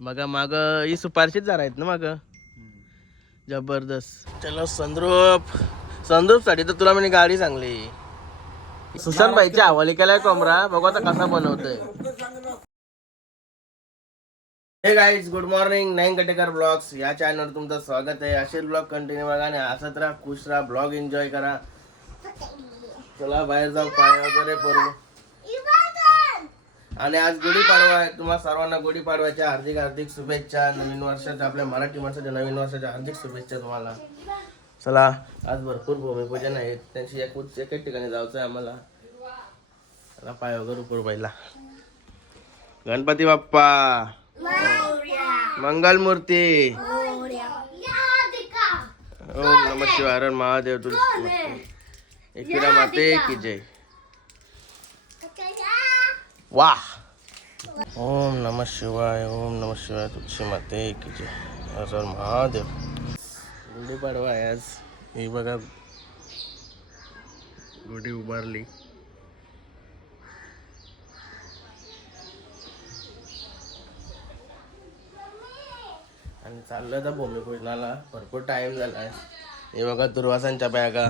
बघा माग ही सुपारशीच झाड आहेत ना माग? जबरदस्त. चलो संद्रूप. संद्रूपसाठी तर तुला म्हणजे गाडी चांगली. सुशांत भाईच्या हवाली केलाय कोमरा बघू आता कसा बनवतोय. हे गाईज गुड मॉर्निंग नाईन कटेकर ब्लॉग्स. या चॅनलवर तुमचं स्वागत आहे. असेच ब्लॉग कंटिन्यू बघा आणि असत राहा. खुश राहा. ब्लॉग एन्जॉय करा. चला बाहेर जाऊ. पाय वगैरे करू आणि आज गुढीपाडवा आहे. तुम्हा सर्वांना गुढीपाडव्याच्या हार्दिक हार्दिक शुभेच्छा. नवीन वर्षाच्या आपल्या मराठी माणसाच्या नवीन वर्षाच्या हार्दिक शुभेच्छा तुम्हाला. चला आज भरपूर भूमिपूजन आहेत त्यांची एक एकच ठिकाणी जायचं आहे आम्हाला. चला पाय वगैरे उपर पहिला गणपती बाप्पा. मंगलमूर्ती. ओम नम शिवाय. महादेव तुलसी एकविरा माते की जय. वाह ओम नम शिवाय ओम नम शिवाय तुलसी माते की जय. महादेव. गुढी पाडवा आहे आज. ही बघा. गुढी उभारली. आणि चाललं तर भूमिपूजनाला. भरपूर टाइम झाला आहे हे बघा दुर्वासांच्या बॅगा.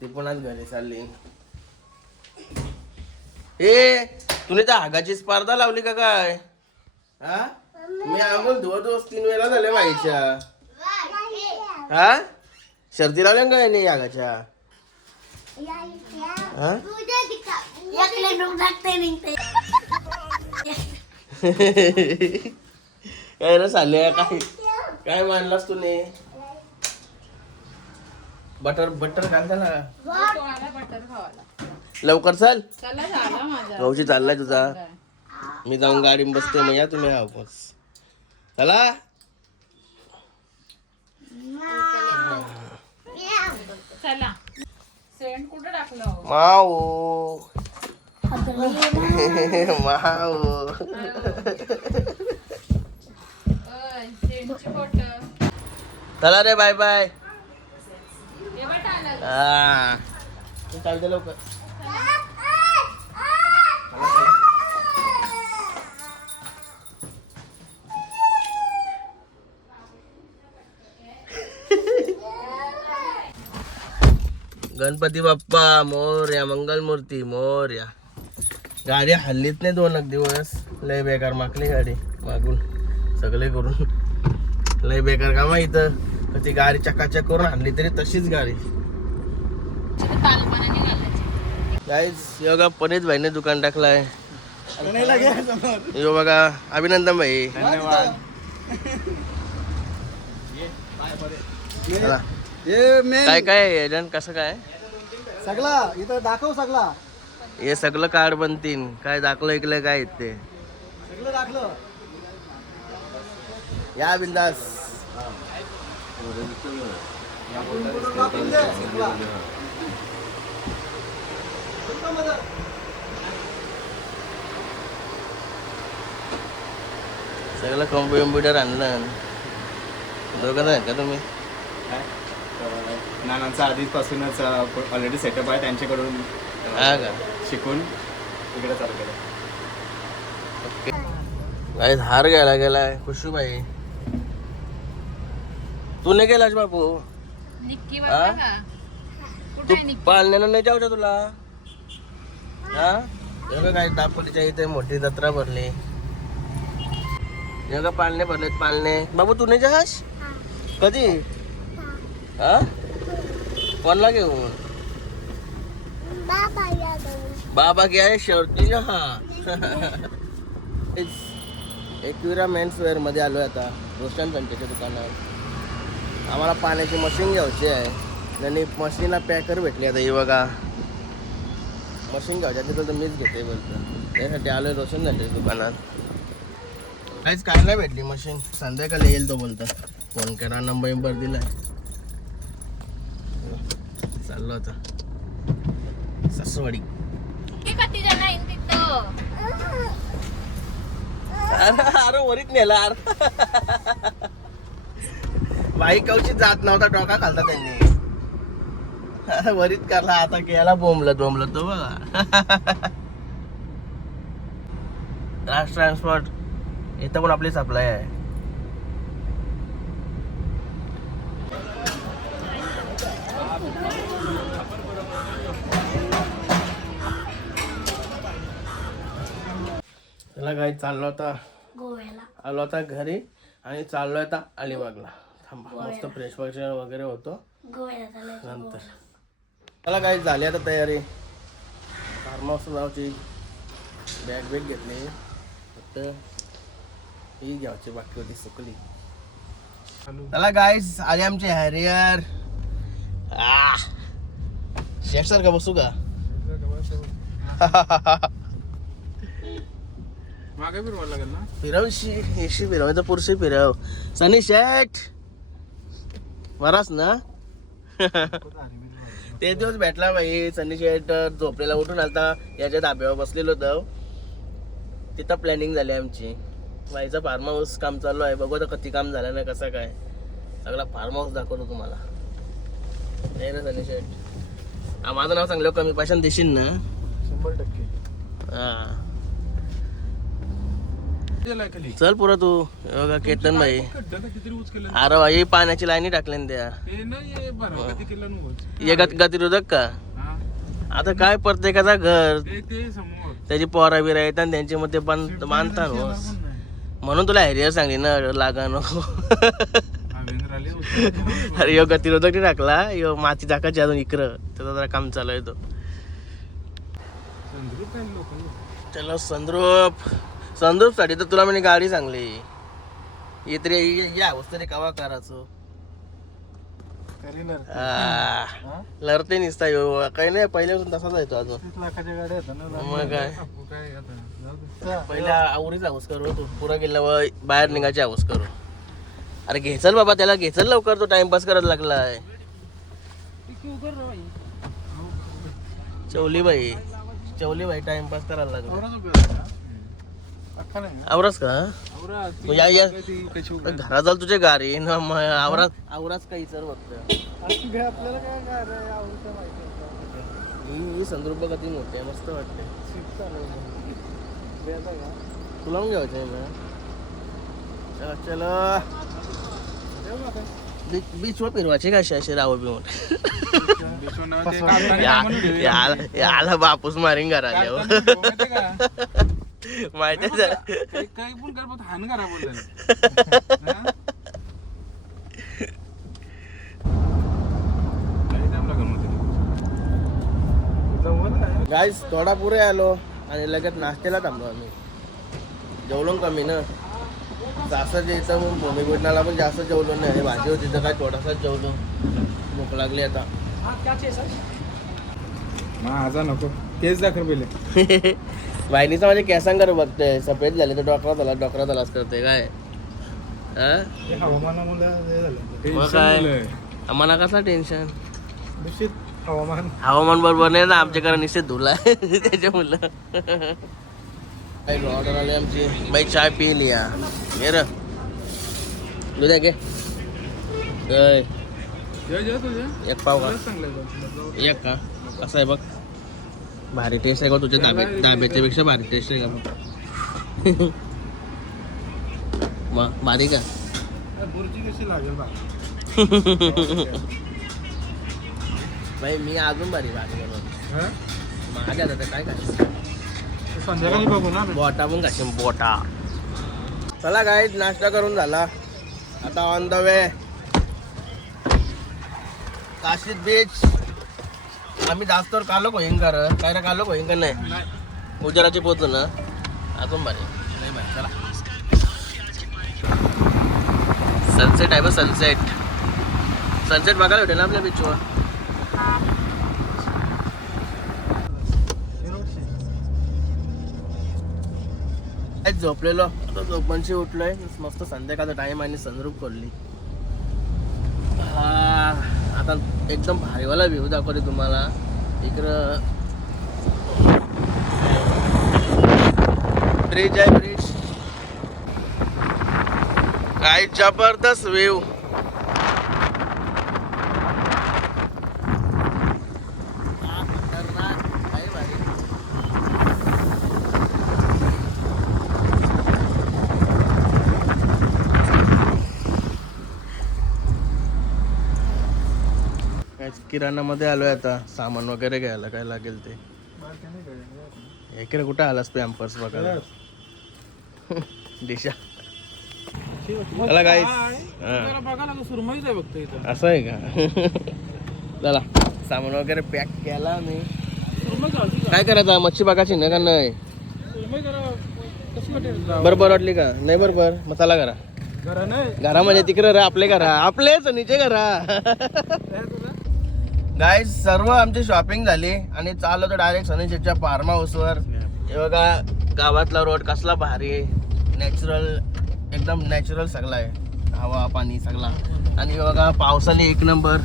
ती पण आज घरी चालली. ए तुने त्या हागाची स्पर्धा लावली का काय? हा? मी आंघोळ धुवत धुवत तीन वेळा झाल्या बाईच्या. हा? शर्दी लावल्या का नाही हागाच्या हा? काय रे साल्या काय काय मानलास तूने? बटर बटर घाल त्याला लवकर चाल. चला झाला माझा गौशी चाललाय तुझा. मी जाऊन गाडी बसते मग या तुम्ही. हा बस. चला. चला. सेंट कुठं टाकलं? माऊ माऊ अय, सेंटची बॉटल चला रे बाय बाय. हे बघ आलं. तू चालते लवकर. गणपती बाप्पा मोर्या मंगलमूर्ती मोर्या. गाडी हल्लीत नाही दोन एक दिवस लय बेकार मागली गाडी मागून. सगळे करून. लय बेकार का इथं तर ती गाडी चकाचक करून आणली तरी तशीच गाडी. गाईज योगा पनीत भाईने दुकान टाकलाय. यो बघा अभिनंदन भाई. धन्यवाद. काय काय एजंट कसं काय? सगळा इथं दाखव सगळा. हे सगळं कार्ड बनतीन. काय दाखलं ऐकलं काय ते? सगळं दाखलं. या बिंदास. सगळा. सगळं कम्प्युटर आणलं. दोघं आहे का तुम्ही? नानांचा आधीपासूनच ऑलरेडी सेटअप आहे. त्यांच्याकडून हा का? शिकून इकडे चालू केलं. हार घ्यायला गेलाय? खुशूबाई. तू नाही गेलास बापू? निक्की तू कुठे आहे निक्की? पालण्याला नाही जाऊ तुला? हा? काय दापोलीच्या इथे मोठी जत्रा भरली. एवढं पालणे भरलेत पालणे बाबू तू नाही जास कधी? हा? कोणला घेऊन बाबा घ्या शेवटी हा. एकविरा मेन्स वेअरमध्ये आलोय आता रोशन संटेच्या दुकानात आम्हाला पाण्याची मशीन घ्यायची आहे. आणि मशीनला पॅकर भेटली आता ही बघा. मशीन घ्यायची आहे, तिथं तर मीच घेते बोलतो. त्यासाठी आलोय रोशन संटेच्या दुकानात. काहीच काय नाही भेटली मशीन. संध्याकाळी येईल तो बोलतो. फोन करा नंबर नंबर दिलाय. चाललो आता सासवाडी. अरे वरीत नेला अरे. बाई कवची जात नव्हता डोका खालता त्यांनी. वरीत करला आता केला बोंबलत बोंबलत तो बघा. राज ट्रान्सपोर्ट इथं पण आपली सप्लाय आहे. त्याला काही चाललो होता गोव्याला. आलो आता घरी आणि चाललो आता अलिबागला. थांबा मस्त फ्रेश वगैरे वगैरे होतो. गोव्याला चालायचं नंतर. त्याला काही झाली आता तयारी. फार्म हाऊस जाऊची बॅग बॅग घेतली. फक्त ही घ्यायची बाकी होती सुकली त्याला गाईस आले आमचे हॅरियर शेफ सारखा बसू का? मागे फिरवायला लागेल ना? फिरवशी एशी फिरवायचं पुरुषी फिरव सनी शेठ! बराच ना? ते दिवस भेटला भाई सनी शेठ झोपलेला उठून आता याच्या धाब्यावर बसलेलो होतो. तिथं प्लॅनिंग झाली आमची. बाईचं फार्म हाऊस काम चालू आहे बघू आता किती काम झालं नाही कसं काय. सगळा फार्म हाऊस दाखवतो तुम्हाला. नाही ना सनी शेठ. हा, माझं नाव चांगलं कमी पैशान देशील ना? शंभर टक्के. हा. चल पुरा तू. बघा केतन भाई. अरे भाई पाण्याची लाईनी टाकल्या ना त्या. हे गत गतिरोधक का? आता काय प्रत्येकाचा घर? त्याची पोरा बिरा येतात त्यांचे मग ते बांध बांधतात हो. म्हणून तुला हॅरियर सांगली ना लागा नको. अरे यो गतिरोधक टाकला यो माती टाकायची अजून इकडं. त्याचं जरा काम चालू आहे तो. चलो संद्रूप. संद्रूपसाठी तर तुला म्हणे गाडी चांगली. ये तरी या तरी कवा करायचो? लढते निसता यो काही नाही पहिल्यापासून तसाच आहे तो अजून. लाखाच्या गाड्या मग काय? पहिल्या आवडीच हाऊस करू तू पुरा गेल्यावर बाहेर निघायची हाऊस करू. अरे घेचल बाबा त्याला घेचल लवकर तो टाइमपास करायला लागलाय. चवली बाई चवली बाई टाइमपास करायला लागला. आवरास का मग या या घरात जाल तुझ्या गाडी न मग काही सर आपल्याला काय आवडतं माहिती आहे. ही ही संदर्भ ती मोठी मस्त वाटते Shift चालू आहे. द्यायचा का? तुला पण घ्यायचं आहे ना चला देऊ? बीच बीचवर फिरवायचे का असे असे बिवून याला याला बापूस मारीन घरात माहिती काही पण कर पण हान करा बोल गाईस थोडा पुरे आलो आणि लगेच नाश्त्याला थांबलो आम्ही. जेवलो कमी ना? जास्त जे इथं मग भूमिगुटनाला पण जास्त जेवलो नाही. भाजी होती तर काय थोडासाच जेवलो. भूक लागली आता. माझा नको. तेच दाखल पहिले. वाहिनीचा माझ्या केसांकर बघते? सफेद झाले तर डॉक्टरात झाला डॉक्टरात आलाच करते काय? हा? हे हे मग काय? आम्हाला कसला टेन्शन हवामान. हवामान बरोबर नाही ना आमच्याकडे निश्चित धुला त्याच्यामुळं काही ऑर्डर आली आमची. बाई चाय पी लिया घे र. दुध्या घे काय? एक पाव का? एक का कसं आहे बघ. भारी टेस्ट आहे का तुझ्या दाबे दाब्याच्या पेक्षा भारी टेस्ट आहे का मग? भारी का? बुर्जी कशी लागेल बा बाई मी अजून भारी भारी बनवतो आहे आता काय काय संध्याकाळी बघू ना. बोटा पण कशी बोटा. चला काय नाश्ता करून झाला. आता on the way Kashid beach आम्ही जास्त कालो भयंकर. काय रे कालो भयंकर नाही. उजराची पोचलो ना. अजून भारी. नाही भारी. चला. सनसेट आहे बघ सनसेट सनसेट बघायला भेटेल ना आपल्या बीचवर झोपलेलो. आता झोपणशी उठलोय. मस्त संध्याकाळचा टाइम आणि सनरूप खोलली. हा, आता एकदम भारीवाला व्ह्यू दाखवते तुम्हाला. इकडं ब्रिज आहे ब्रिज काय जबरदस्त व्ह्यू काय किराणामध्ये आलोय आता. सामान वगैरे घ्यायला काय लागेल ते. इकडे कुठं आलास पॅम्पर्स बघायला? दिशा. चला आहे फक्त इथं असं आहे का? चला सामान वगैरे पॅक केला मी काय करायचं? मच्छी बघायची ना का नाही? बरोबर वाटली का? नाही बरोबर? मग चला करा घरा घरामध्ये तिकडे रा आपले घरा. आपलेच निचे घरा. गाय सर्व आमची शॉपिंग झाली आणि चाललो तर डायरेक्ट सनीच्या फार्म हाऊसवर हे बघा गावातला रोड कसला भारी आहे. नॅचरल एकदम नॅचरल सगळा आहे. हवा पाणी सगळा. आणि बघा पावसाने एक नंबर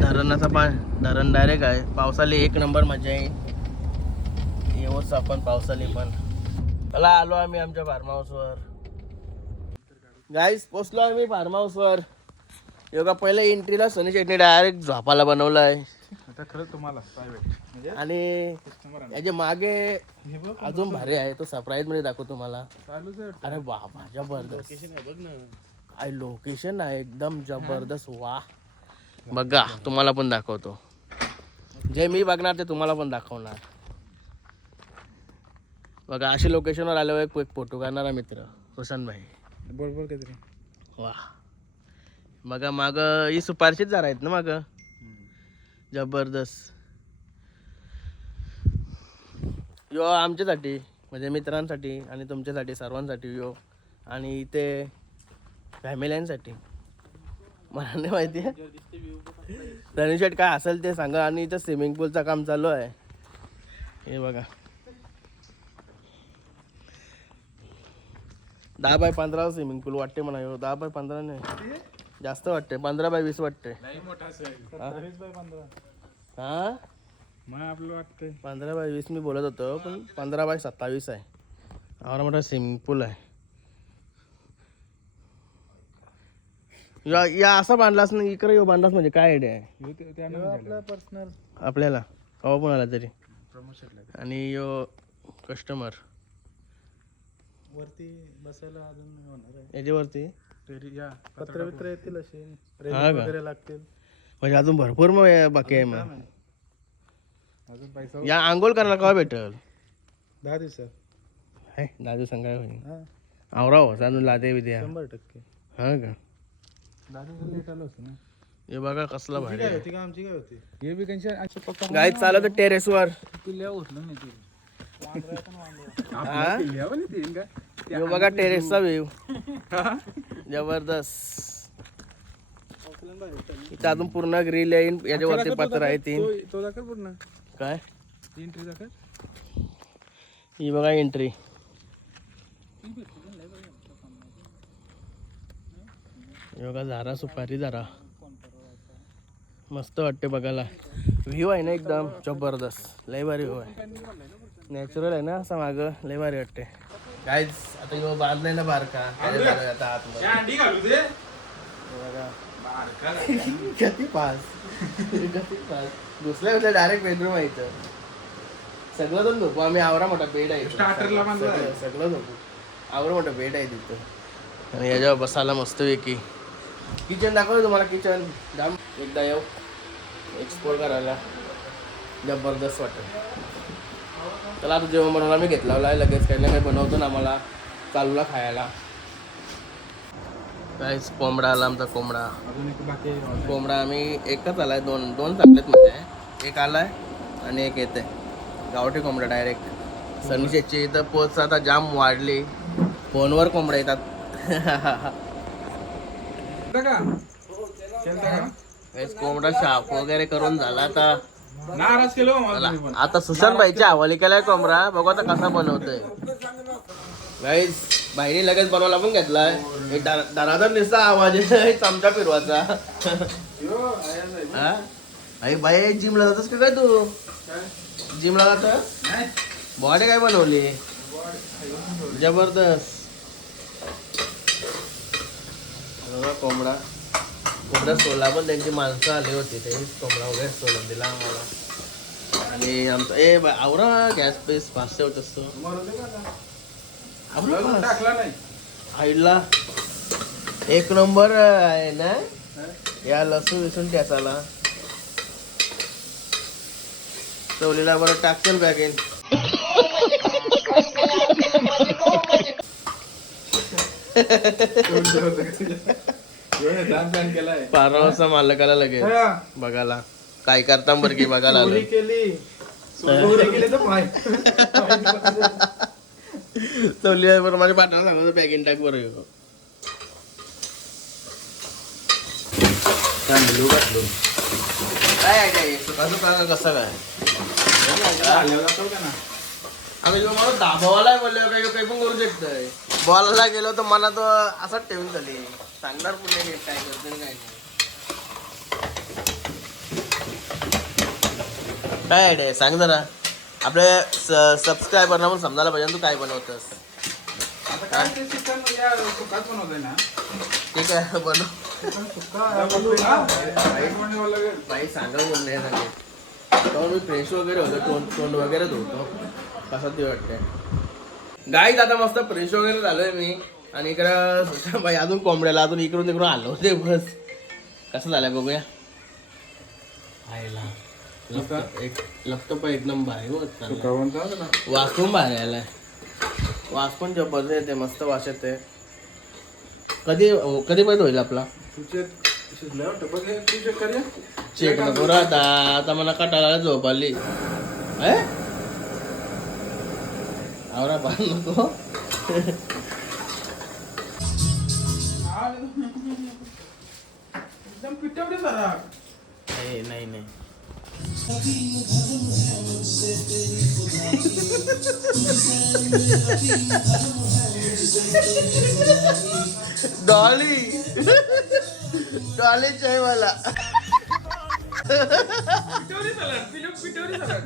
धरणाचा पा धरण डायरेक्ट आहे. पावसाले एक नंबर मजा येईल येऊच आपण पावसाने पण. चला आलो आम्ही आमच्या फार्म हाऊसवर गाईस पोचलो आम्ही फार्म हाऊसवर योगा पहिल्या एंट्रीला सनी शेटने डायरेक्ट झोपाला बनवलाय. आता खरंच तुम्हाला प्रायव्हेट म्हणजे आणि याच्या मागे अजून भारी आहे तो सरप्राईजमध्ये दाखवतो तुम्हाला. चालूच आहे अरे बाबा जबरदस्त काय लोकेशन आहे एकदम जबरदस्त वा. बघा तुम्हाला पण दाखवतो. जे मी बघणार ते तुम्हाला पण दाखवणार. बघा अशी लोकेशनवर आल्यावर एक एक फोटो काढणारा मित्र रोशन भाई बरोबर काहीतरी. वा. बघा माग ही सुपारचीच झाड आहेत ना माग? जबरदस्त. यो आमच्यासाठी म्हणजे मित्रांसाठी आणि तुमच्यासाठी सर्वांसाठी यो. आणि इथे फॅमिल्यांसाठी. मला नाही माहिती. आहे शेट काय असेल ते सांगा. आणि इथं स्विमिंग पूलचं काम चालू आहे. हे बघा. दहा बाय पंधरा स्विमिंग पूल वाटते म्हणा यो. दहा बाय पंधरा नाही जास्त वाटते पंधरा बाय वीस वाटते नाही मोठा असेल. सत्तावीस बाय पंधरा. हा? मग आपलं वाटतंय. पंधरा बाय वीस मी बोलत होतो पण पंधरा बाय सत्तावीस आहे. आम्हाला मोठा स्विमिंग पूल आहे. या या असा बांधलास ना इकडे येऊ बांधलास म्हणजे काय आयडिया आहे? आपलं पर्सनल आपल्याला? कवा पण आला तरी आणि यो कस्टमर वरती बसायला अजून होणार आहे. याच्यावरती? तरी या पत्र बित्र येतील असे हा का? वगैरे लागतील. म्हणजे अजून भरपूर मग हे बाकी आहे मग. अजून पैसा या आंघोळ करायला केव्हा भेटल? दहा दिवसात. है दादू सांगा होईल? हा. आवरा हो अजून लादे विद्या. शंभर टक्के. हा का? दहा दिवसात लेट आलो असतो ना. हे बघा कसला भारी होती का? आमची काय होती? हे बी त्यांच्या आजचे पप्पा गाय चालत टेरेसवर पिल्ल्या उचलून नाही हा? ती हे बघा. टेरेसचा व्ह्यू जबरदस्त. इथं अजून पूर्ण ग्रिल येईन याच्यावरती पत्र आहे तीन. तो दाखल पूर्ण. काय? एंट्री दाखल ही बघा एंट्री बघा झारा सुपारी झारा. मस्त वाटते बघायला. व्ह्यू आहे ना एकदम. जबरदस्त. लय भारी व्ह्यू आहे. नॅचरल आहे ना असं माग. लय भारी वाटते काहीच आता ह्यो बांधलाय ना बारका. आता आतमध्ये? अंडी घालू दे. गती पास. गती पास. घुसल्या घुसल्या डायरेक्ट बेडरूम आहे इथं. सगळं जण झोपू. आम्ही आवरा मोठा बेड आहे इथं. Starter ला बांधलं आहे. सगळं सगळं झोपू. आवरा मोठा बेड आहे तिथं. आणि याच्यावर बसायला मस्त पैकी. किचन दाखवतो तुम्हाला किचन जाम एकदा येऊ. एक्सप्लोर करायला. जबरदस्त वाटत. चला आता जेवण बनवायला मी घेतला. आहे लगेच काही ना काही बनवतो ना आम्हाला. चालूला खायला. काहीच कोंबडा आला आमचा कोंबडा. आहे. कोंबडा आम्ही एकच आलाय दोन दोन चांगलेत म्हणजे. एक आलाय आणि एक येते. गावठी कोंबडा डायरेक्ट सनशेची इथं पोच आता जाम वाढली. फोनवर कोंबड्या येतात. कोंबडा शाप वगैरे करून झाला आता. नाराज केलो चला, पण. आता सुशांत भाईच्या हवाली केलाय कोंबडा बघू आता कसा बनवतोय. गाईज बाईने लगेच बनवायला पण घेतलाय. एक दरादर नुसता आवाज आहे चमचा फिरवाचा. हा? आई बाई जिमला जातोस का काय तू? जिमला जातो. बॉडी काय बनवली? जबरदस्त. कोंबडा. कोंबडा सोला पण त्यांची माणसं आली होती ते कोंबडा वगैरे सोलून दिला आम्हाला. आणि आमचा ए आवरा गॅस पेस फास्ट होत असतो आईला. एक नंबर आहे ना? या लसूण विसून ठेचाला चवलीला बरं टाकशील बॅगेन बारा वाजता मालकाला लगेच. बघायला. काय करता बरं की बघायला आलो तर चवली आहे बरं माझ्या पाठाला सांगतो पॅकिंग टाक बरं तांदूळ घातलो काय आहे काय? कसं काय. मला दाबावाला बोलले काही काही पण करू शकतोय. बॉलला गेलो तर मला तो असाच ठेवून झाली सांगणार पुढे नाही काय करतो काय नाही. काय आयडिया आहे? सांग जरा. आपल्या सबस्क्रायबरना पण समजायला पाहिजे ना तू काय बनवतस. आता काय ते चिकन या सुकाच बनवतोय ना. ठीक आहे बनव. बाई सांगा बोल नाही सांगे तेव्हा मी फ्रेश वगैरे होतो तोंड तोंड वगैरे धुतो. कसं ते वाटतंय. गाईत आता मस्त फ्रेश वगैरे झालोय मी. आणि इकडं अजून कोंबड्याला अजून इकडून तिकडून आलो ते बस. कसं झालंय बघूया. लपत एक लपत एक नंबर आहे. वास पण भारी आलाय. वास पण जबरदस्त येते मस्त वास येते. कधी कधी पर्यंत होईल आपला. चेक नको रे आता आता मला कटाला झोप आली. ए? आवरा पान नको. एकदम पिठवली जरा नाही नाही नाही। डॉली। डॉली चाय वाला। Salad पिठवली salad